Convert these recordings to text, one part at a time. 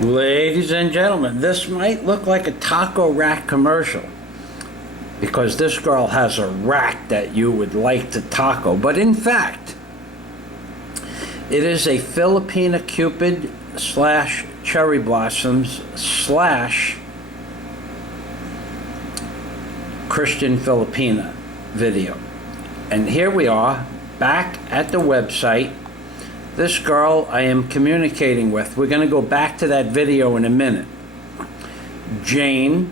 Ladies and gentlemen, this might look like a taco rack commercial because this girl has a rack that you would like to taco, but in fact, it is a Filipina Cupid slash cherry blossoms slash Christian Filipina video. And here we are back at the website. This girl I am communicating with, we're going to go back to that video in a minute, Jane,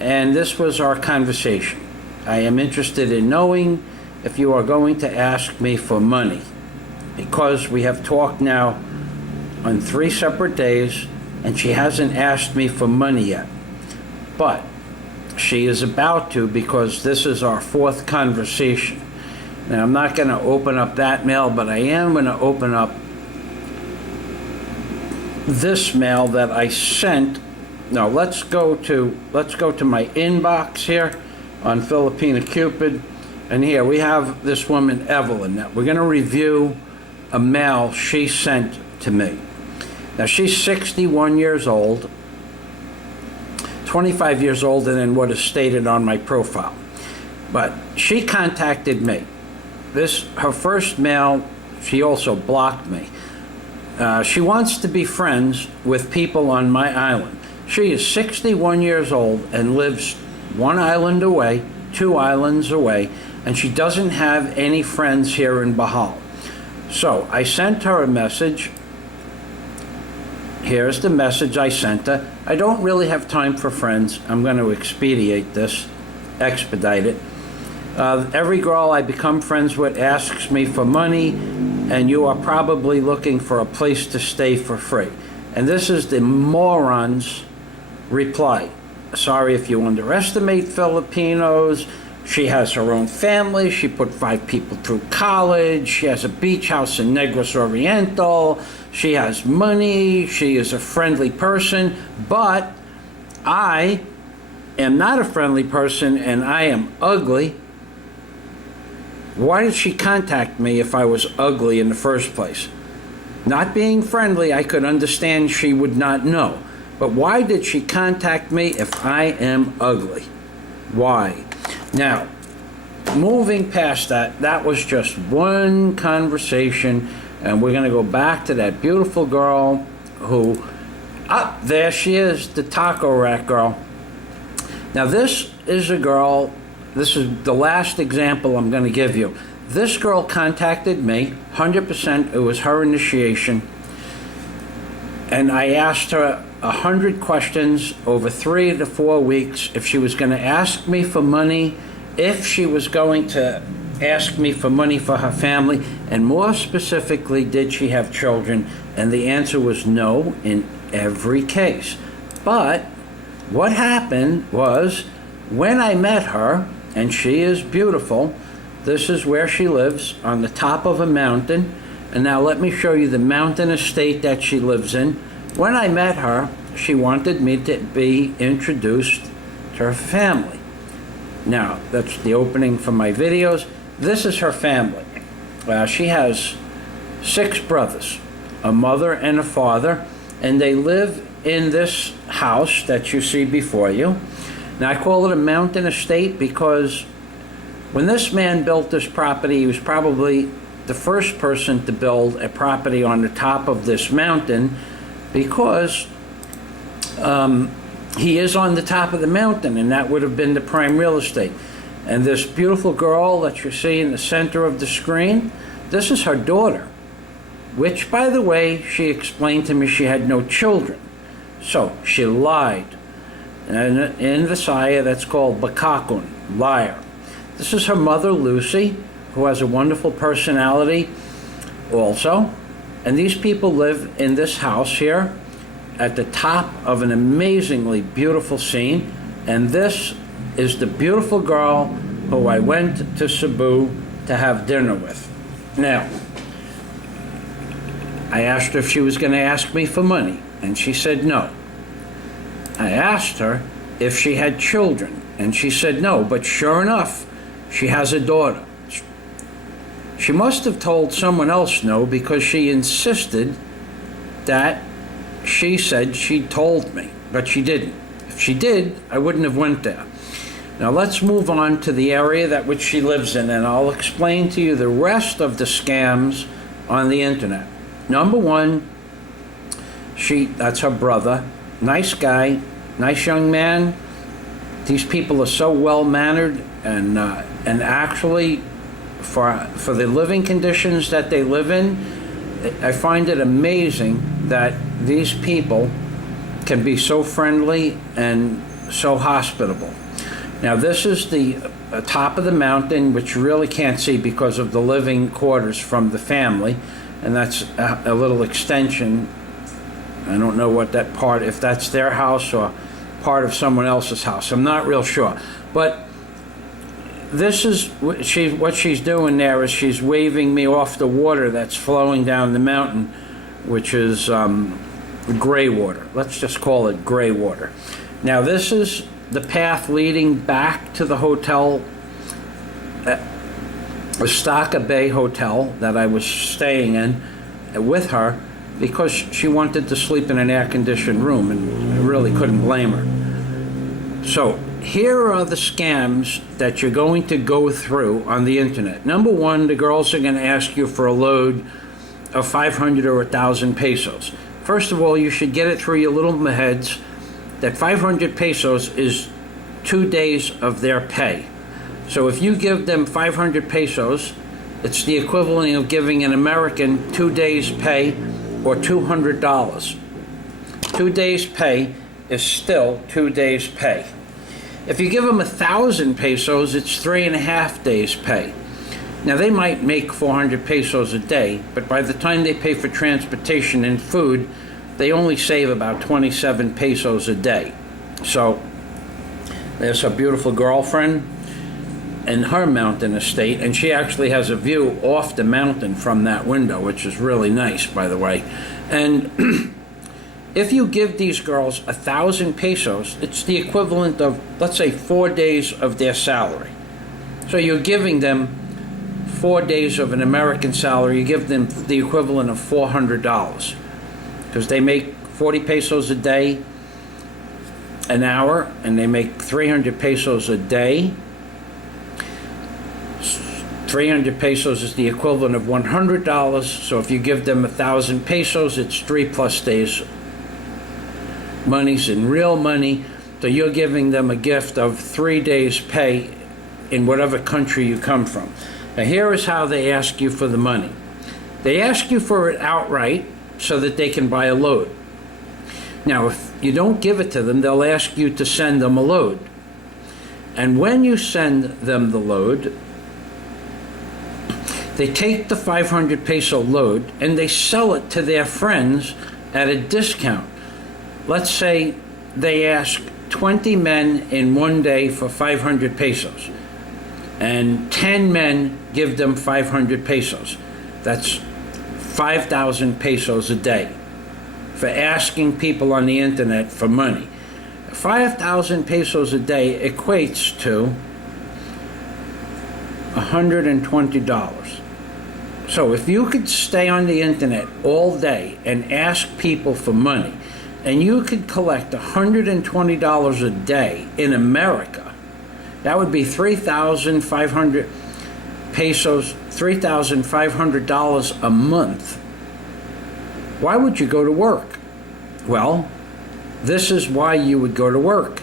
and this was our conversation. I am interested in knowing if you are going to ask me for money, because we have talked now on 3 separate days and she hasn't asked me for money yet, but she is about to, because this is our 4th conversation. Now, I'm not going to open up that mail, but I am going to open up this mail that I sent. Now, let's go to my inbox here on Filipina Cupid, and here we have this woman Evelyn. Now, we're going to review a mail she sent to me. Now, she's 61 years old, 25 years older than what is stated on my profile, but she contacted me. Her first mail, she also blocked me. She wants to be friends with people on my island. She is 61 years old and lives 1 island away, 2 islands away, and she doesn't have any friends here in Bohol. So I sent her a message. Here's the message I sent her. I don't really have time for friends. I'm going to expedite it. Every girl I become friends with asks me for money, and you are probably looking for a place to stay for free. And this is the moron's reply. Sorry if you underestimate Filipinos. She has her own family. She put 5 people through college. She has a beach house in Negros Oriental. She has money. She is a friendly person. But I am not a friendly person, and I am ugly. Why did she contact me if I was ugly in the first place? Not being friendly, I could understand she would not know. But why did she contact me if I am ugly? Why? Now, moving past that, that was just one conversation, and we're going to go back to that beautiful girl who, there she is, the taco rack girl. Now, this is a girl. This is the last example I'm going to give you. This girl contacted me, 100%, it was her initiation, and I asked her 100 questions over 3 to 4 weeks if she was going to ask me for money, if she was going to ask me for money for her family, and more specifically, did she have children? And the answer was no in every case. But what happened was, when I met her, and she is beautiful. This is where she lives, on the top of a mountain. And now let me show you the mountain estate that she lives in. When I met her, she wanted me to be introduced to her family. Now, that's the opening for my videos. This is her family. She has 6 brothers, a mother and a father, and they live in this house that you see before you. Now, I call it a mountain estate because when this man built this property, he was probably the first person to build a property on the top of this mountain, because he is on the top of the mountain, and that would have been the prime real estate. And this beautiful girl that you see in the center of the screen, this is her daughter, which, by the way, she explained to me she had no children. So she lied. And in Visaya, that's called bakakon, liar. This is her mother, Lucy, who has a wonderful personality also. And these people live in this house here at the top of an amazingly beautiful scene. And this is the beautiful girl who I went to Cebu to have dinner with. Now, I asked her if she was going to ask me for money, and she said no. I asked her if she had children, and she said no, but sure enough, she has a daughter. She must have told someone else no, because she insisted that she said she told me, but she didn't. If she did, I wouldn't have went there. Now let's move on to the area that which she lives in, and I'll explain to you the rest of the scams on the internet. Number one, that's her brother. Nice guy, nice young man. These people are so well-mannered, and actually, for the living conditions that they live in, I find it amazing that these people can be so friendly and so hospitable. Now this is the top of the mountain, which you really can't see because of the living quarters from the family, and that's a little extension. I don't know what that part, if that's their house or part of someone else's house. I'm not real sure. But this is what she's doing there is she's waving me off the water that's flowing down the mountain, which is gray water. Let's just call it gray water. Now this is the path leading back to the hotel, Estaca Bay Hotel, that I was staying in with her, because she wanted to sleep in an air-conditioned room, and I really couldn't blame her. So here are the scams that you're going to go through on the internet. Number one, the girls are going to ask you for a load of 500 or 1,000 pesos. First of all, you should get it through your little heads that 500 pesos is 2 days of their pay. So if you give them 500 pesos, it's the equivalent of giving an American 2 days pay or $200. 2 days pay is still 2 days pay. If you give them 1,000 pesos, it's 3.5 days pay. Now they might make 400 pesos a day, but by the time they pay for transportation and food, they only save about 27 pesos a day. So there's her beautiful girlfriend and her mountain estate, and she actually has a view off the mountain from that window, which is really nice, by the way. And if you give these girls 1,000 pesos, it's the equivalent of, let's say, 4 days of their salary. So you're giving them 4 days of an American salary. You give them the equivalent of $400, because they make 40 pesos a day an hour, and they make 300 pesos a day. 300 pesos is the equivalent of $100. So if you give them 1,000 pesos, it's 3+ days. Money's in real money. So you're giving them a gift of 3 days pay in whatever country you come from. Now here is how they ask you for the money. They ask you for it outright so that they can buy a load. Now if you don't give it to them, they'll ask you to send them a load. And when you send them the load, they take the 500 peso load and they sell it to their friends at a discount. Let's say they ask 20 men in one day for 500 pesos, and 10 men give them 500 pesos. That's 5,000 pesos a day for asking people on the internet for money. 5,000 pesos a day equates to $120. So if you could stay on the internet all day and ask people for money, and you could collect $120 a day in America, that would be 3,500 pesos, $3,500 a month. Why would you go to work? Well, this is why you would go to work,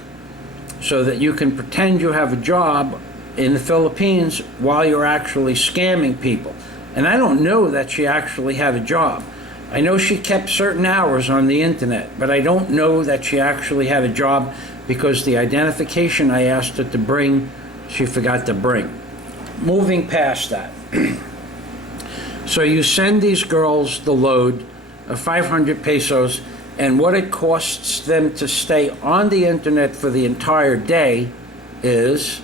so that you can pretend you have a job in the Philippines while you're actually scamming people. And I don't know that she actually had a job. I know she kept certain hours on the internet, but I don't know that she actually had a job, because the identification I asked her to bring, she forgot to bring. Moving past that. So you send these girls the load of 500 pesos, and what it costs them to stay on the internet for the entire day is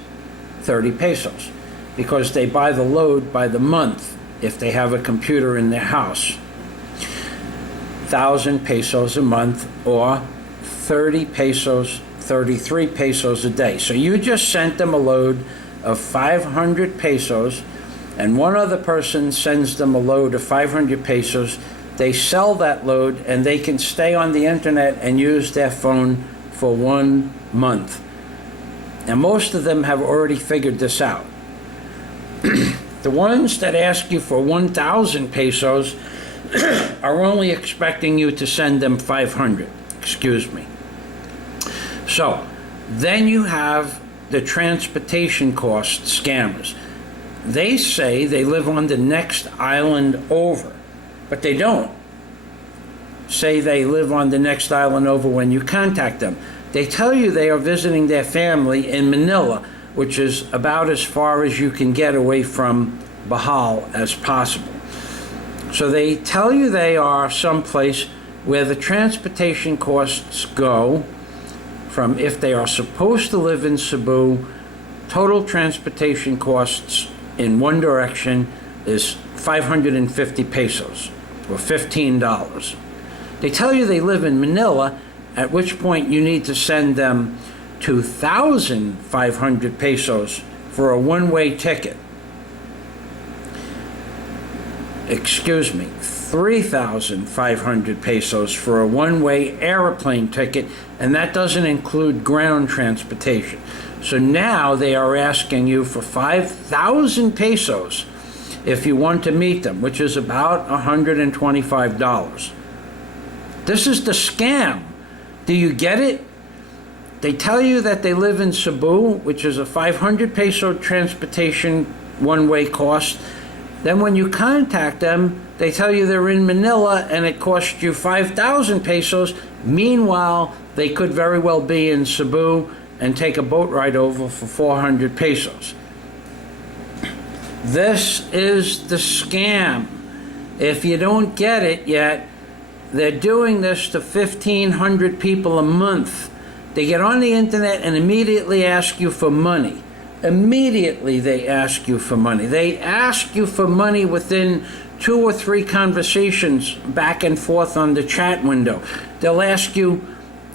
30 pesos, because they buy the load by the month if they have a computer in their house. 1,000 pesos a month, or 30 pesos, 33 pesos a day. So you just sent them a load of 500 pesos, and one other person sends them a load of 500 pesos. They sell that load, and they can stay on the internet and use their phone for 1 month. And most of them have already figured this out. The ones that ask you for 1,000 pesos are only expecting you to send them 500. Excuse me. So, then you have the transportation cost scammers. They say they live on the next island over, but they don't say they live on the next island over when you contact them. They tell you they are visiting their family in Manila, which is about as far as you can get away from Bohol as possible. So they tell you they are someplace where the transportation costs go from, if they are supposed to live in Cebu, total transportation costs in one direction is 550 pesos, or $15. They tell you they live in Manila, at which point you need to send them 2,500 pesos for a one-way ticket. Excuse me, 3,500 pesos for a one-way airplane ticket, and that doesn't include ground transportation. So now they are asking you for 5,000 pesos if you want to meet them, which is about $125. This is the scam. Do you get it? They tell you that they live in Cebu, which is a 500 peso transportation one-way cost. Then when you contact them, they tell you they're in Manila and it costs you 5,000 pesos. Meanwhile, they could very well be in Cebu and take a boat ride over for 400 pesos. This is the scam. If you don't get it yet, they're doing this to 1,500 people a month. They get on the internet and immediately ask you for money. Immediately they ask you for money. They ask you for money within 2 or 3 conversations back and forth on the chat window. They'll ask you,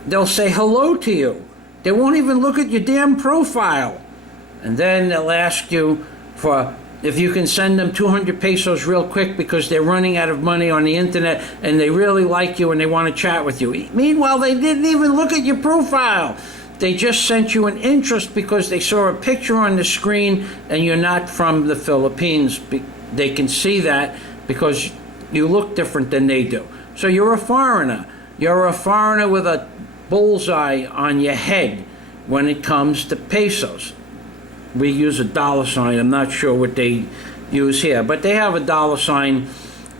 they'll say hello to you. They won't even look at your damn profile. And then they'll ask you for, if you can send them 200 pesos real quick because they're running out of money on the internet and they really like you and they want to chat with you. Meanwhile, they didn't even look at your profile. They just sent you an interest because they saw a picture on the screen and you're not from the Philippines. They can see that because you look different than they do. So you're a foreigner. You're a foreigner with a bullseye on your head when it comes to pesos. We use a dollar sign. I'm not sure what they use here, but they have a dollar sign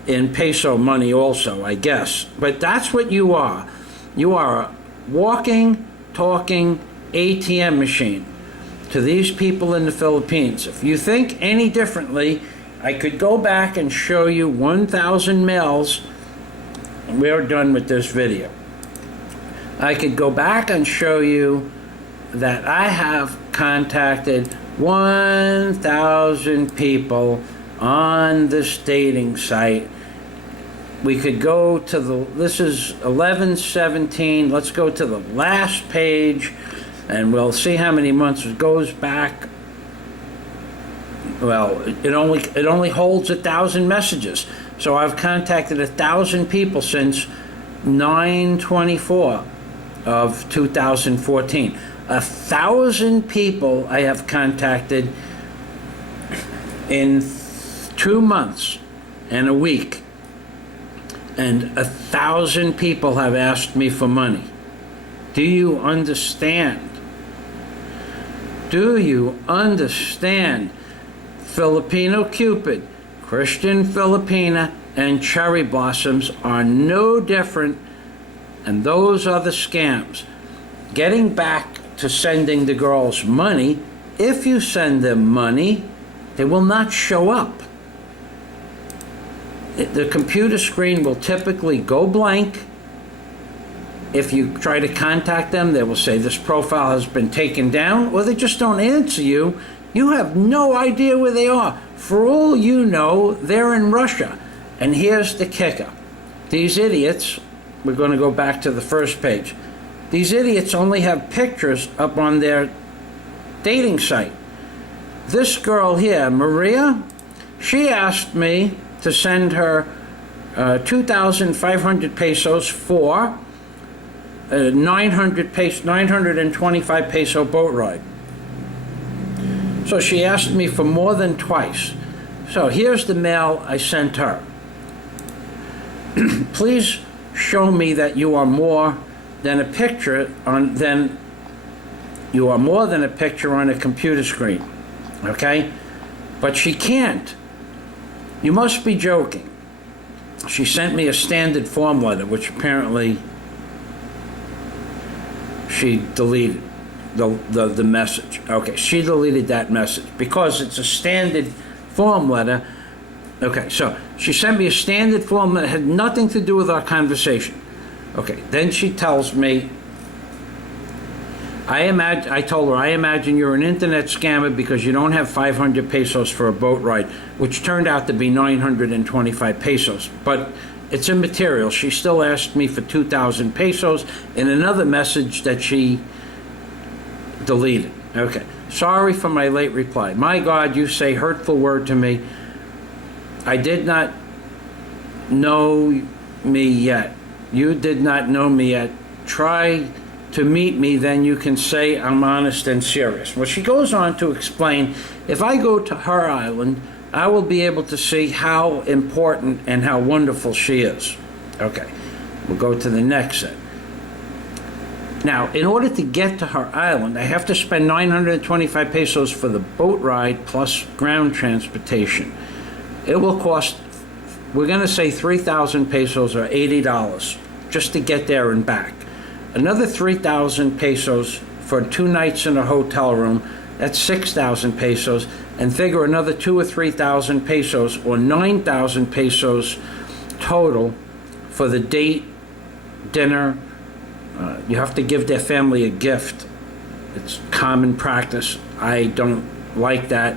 in peso money also, I guess. But that's what you are. You are a walking, talking ATM machine to these people in the Philippines. If you think any differently, I could go back and show you 1,000 mails. We're done with this video. I could go back and show you that I have contacted 1,000 people on this dating site. We could go to this is 11/17. Let's go to the last page and we'll see how many months it goes back. Well, it only holds 1,000 messages. So I've contacted 1,000 people since 9/24 of 2014. 1,000 people I have contacted in 2 months and a week. And 1,000 people have asked me for money. Do you understand? Do you understand? Filipino Cupid, Christian Filipina, and Cherry Blossoms are no different, and those are the scams. Getting back to sending the girls money, if you send them money, they will not show up. The computer screen will typically go blank. If you try to contact them, they will say this profile has been taken down, or they just don't answer you. You have no idea where they are. For all you know, they're in Russia. And here's the kicker. These idiots, we're going to go back to the first page. These idiots only have pictures up on their dating site. This girl here, Maria, she asked me to send her 2,500 pesos for a 925 peso boat ride. So she asked me for more than twice. So here's the mail I sent her. Please show me that you are more than a picture on a computer screen. Okay? But she can't. You must be joking. She sent me a standard form letter, which apparently she deleted the message. Okay, she deleted that message because it's a standard form letter. Okay, so she sent me a standard form that had nothing to do with our conversation. Okay, then she tells me, I told her, I imagine you're an internet scammer because you don't have 500 pesos for a boat ride, which turned out to be 925 pesos. But it's immaterial. She still asked me for 2,000 pesos in another message that she deleted. Okay. Sorry for my late reply. My God, you say hurtful word to me. I did not know me yet. You did not know me yet. Try to meet me, then you can say I'm honest and serious. Well, she goes on to explain, if I go to her island, I will be able to see how important and how wonderful she is. Okay, we'll go to the next set. Now, in order to get to her island, I have to spend 925 pesos for the boat ride plus ground transportation. It will cost, we're going to say 3,000 pesos or $80 just to get there and back. Another 3,000 pesos for 2 nights in a hotel room, that's 6,000 pesos, and figure another 2,000 or 3,000 pesos or 9,000 pesos total for the date, dinner. You have to give their family a gift. It's common practice. I don't like that,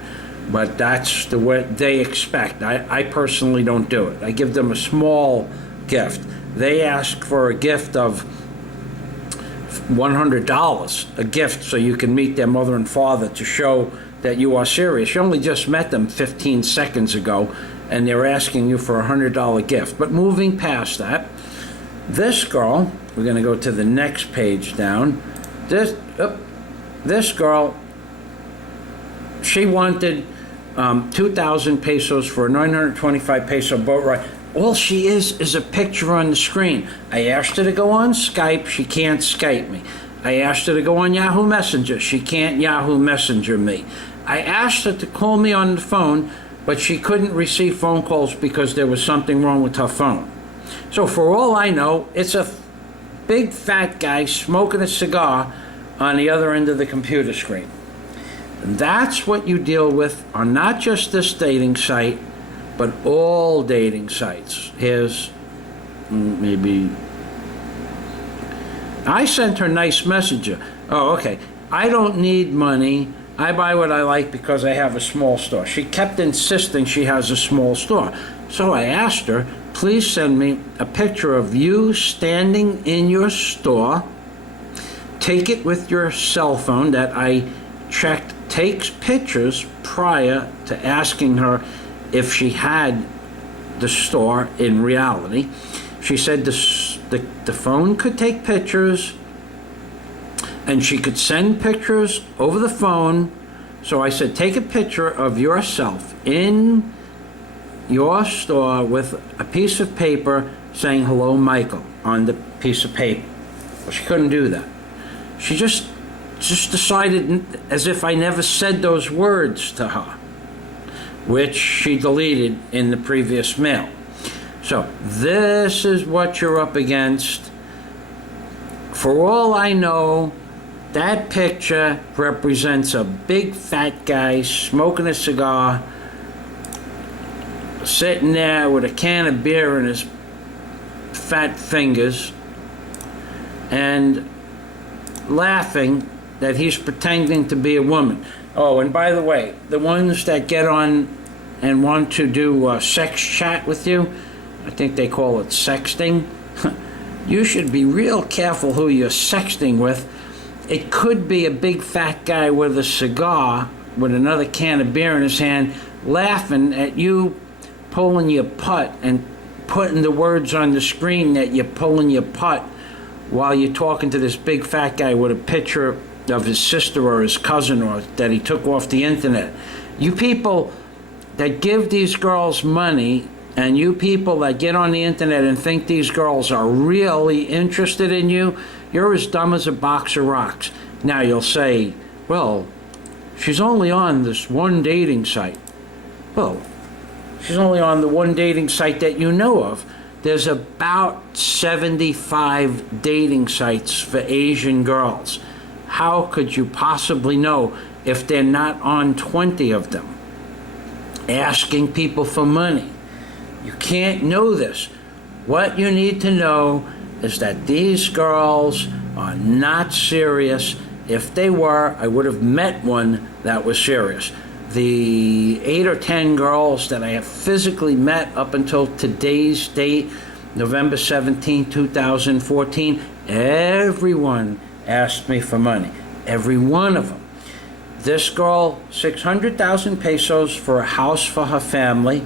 but that's the way they expect. I personally don't do it. I give them a small gift. They ask for a gift of $100, a gift so you can meet their mother and father to show that you are serious. You only just met them 15 seconds ago, and they're asking you for a $100 gift. But moving past that, this girl, we're going to go to the next page down. This girl, she wanted 2,000 pesos for a 925 peso boat ride. All she is a picture on the screen. I asked her to go on Skype. She can't Skype me. I asked her to go on Yahoo Messenger. She can't Yahoo Messenger me. I asked her to call me on the phone, but she couldn't receive phone calls because there was something wrong with her phone. So for all I know, it's a big fat guy smoking a cigar on the other end of the computer screen. And that's what you deal with on not just this dating site, but all dating sites. Here's maybe. I sent her nice messenger. Oh, okay. I don't need money. I buy what I like because I have a small store. She kept insisting she has a small store. So I asked her, please send me a picture of you standing in your store. Take it with your cell phone that I checked takes pictures prior to asking her if she had the store in reality. She said the phone could take pictures and she could send pictures over the phone. So I said, take a picture of yourself in your store with a piece of paper saying hello Michael on the piece of paper. Well, she couldn't do that. She just decided as if I never said those words to her, which she deleted in the previous mail. So this is what you're up against. For all I know, that picture represents a big fat guy smoking a cigar, sitting there with a can of beer in his fat fingers, and laughing that he's pretending to be a woman. Oh, and by the way, the ones that get on and want to do sex chat with you, I think they call it sexting. You should be real careful who you're sexting with. It could be a big fat guy with a cigar with another can of beer in his hand, laughing at you pulling your putt and putting the words on the screen that you're pulling your putt while you're talking to this big fat guy with a picture of his sister or his cousin or that he took off the internet. You people that give these girls money and you people that get on the internet and think these girls are really interested in you, you're as dumb as a box of rocks. Now you'll say, well, she's only on this one dating site. Well, she's only on the one dating site that you know of. There's about 75 dating sites for Asian girls. How could you possibly know if they're not on 20 of them? Asking people for money. You can't know this. What you need to know is that these girls are not serious. If they were, I would have met one that was serious. The 8 or 10 girls that I have physically met up until today's date, November 17, 2014, everyone asked me for money. Every one of them. This girl, 600,000 pesos for a house for her family,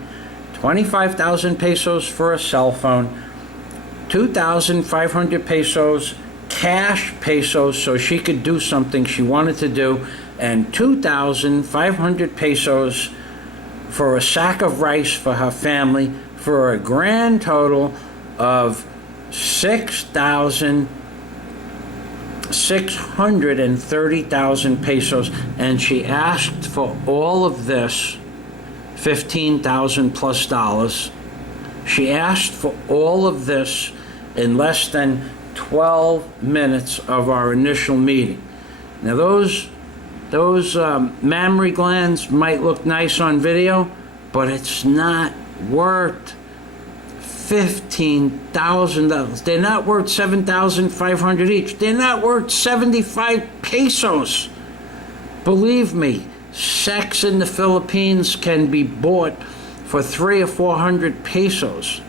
25,000 pesos for a cell phone, 2,500 pesos cash pesos so she could do something she wanted to do, and 2,500 pesos for a sack of rice for her family, for a grand total of 630,000 pesos. And she asked for all of this, $15,000 plus dollars. She asked for all of this in less than 12 minutes of our initial meeting. Now those mammary glands might look nice on video, but it's not worth $15,000. They're not worth 7,500 each. They're not worth 75 pesos. Believe me, sex in the Philippines can be bought for 300 or 400 pesos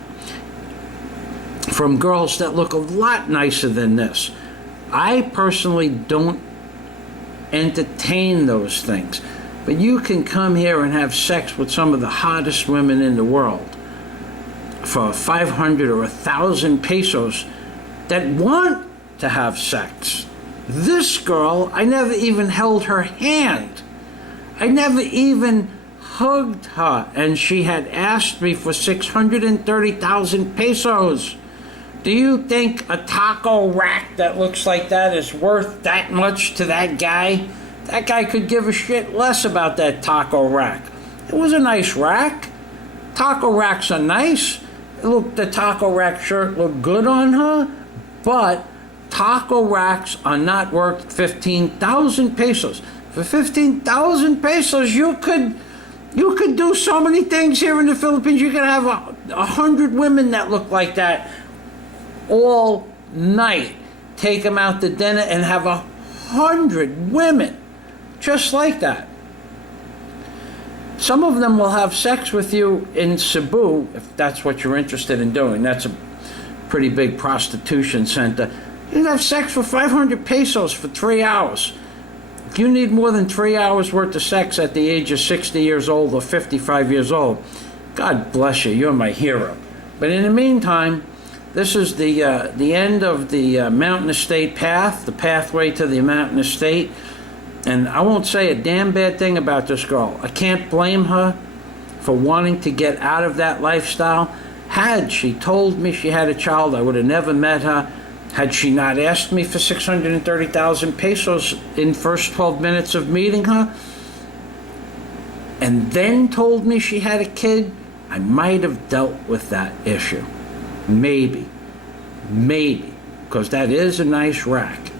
from girls that look a lot nicer than this. I personally don't entertain those things, but you can come here and have sex with some of the hottest women in the world for 500 or 1,000 pesos that want to have sex. This girl, I never even held her hand. I never even hugged her, and she had asked me for 630,000 pesos. Do you think a taco rack that looks like that is worth that much to that guy? That guy could give a shit less about that taco rack. It was a nice rack. Taco racks are nice. Look, the taco rack shirt looked good on her, but taco racks are not worth 15,000 pesos. For 15,000 pesos, you could do so many things here in the Philippines. You could have 100 women that look like that all night. Take them out to dinner and have 100 women just like that. Some of them will have sex with you in Cebu, if that's what you're interested in doing. That's a pretty big prostitution center. You can have sex for 500 pesos for 3 hours. If you need more than 3 hours worth of sex at the age of 60 years old or 55 years old, God bless you, you're my hero. But in the meantime, this is the end of the Mountain Estate path, the pathway to the Mountain Estate. And I won't say a damn bad thing about this girl. I can't blame her for wanting to get out of that lifestyle. Had she told me she had a child, I would have never met her. Had she not asked me for 630,000 pesos in first 12 minutes of meeting her, and then told me she had a kid, I might have dealt with that issue. Maybe, because that is a nice rack,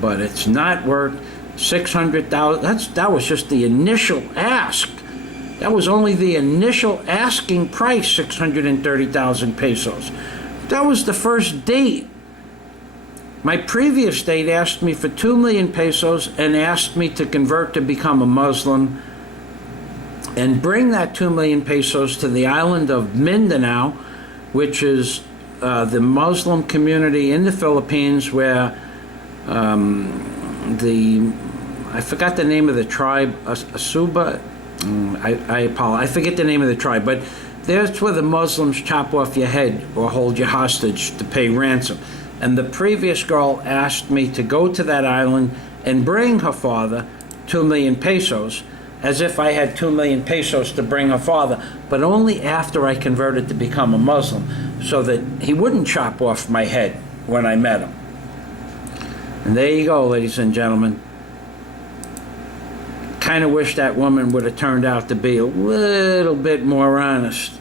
but it's not worth 600,000. That was just the initial ask. That was only the initial asking price, 630,000 pesos. That was the first date. My previous date asked me for 2 million pesos and asked me to convert to become a Muslim and bring that 2 million pesos to the island of Mindanao, which is the Muslim community in the Philippines where I forgot the name of the tribe, Asuba. I apologize. I forget the name of the tribe, but That's where the Muslims chop off your head or hold you hostage to pay ransom. And the previous girl asked me to go to that island and bring her father 2 million pesos, as if I had 2 million pesos to bring her father, but only after I converted to become a Muslim, so that he wouldn't chop off my head when I met him. And there you go, ladies and gentlemen. Kind of wish that woman would have turned out to be a little bit more honest.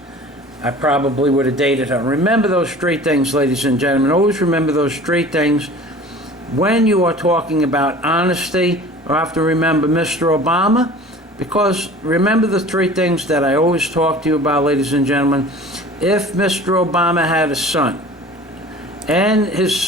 I probably would have dated her. Remember those three things, ladies and gentlemen. Always remember those three things. When you are talking about honesty, you have to remember Mr. Obama, because remember the three things that I always talk to you about, ladies and gentlemen. If Mr. Obama had a son, and his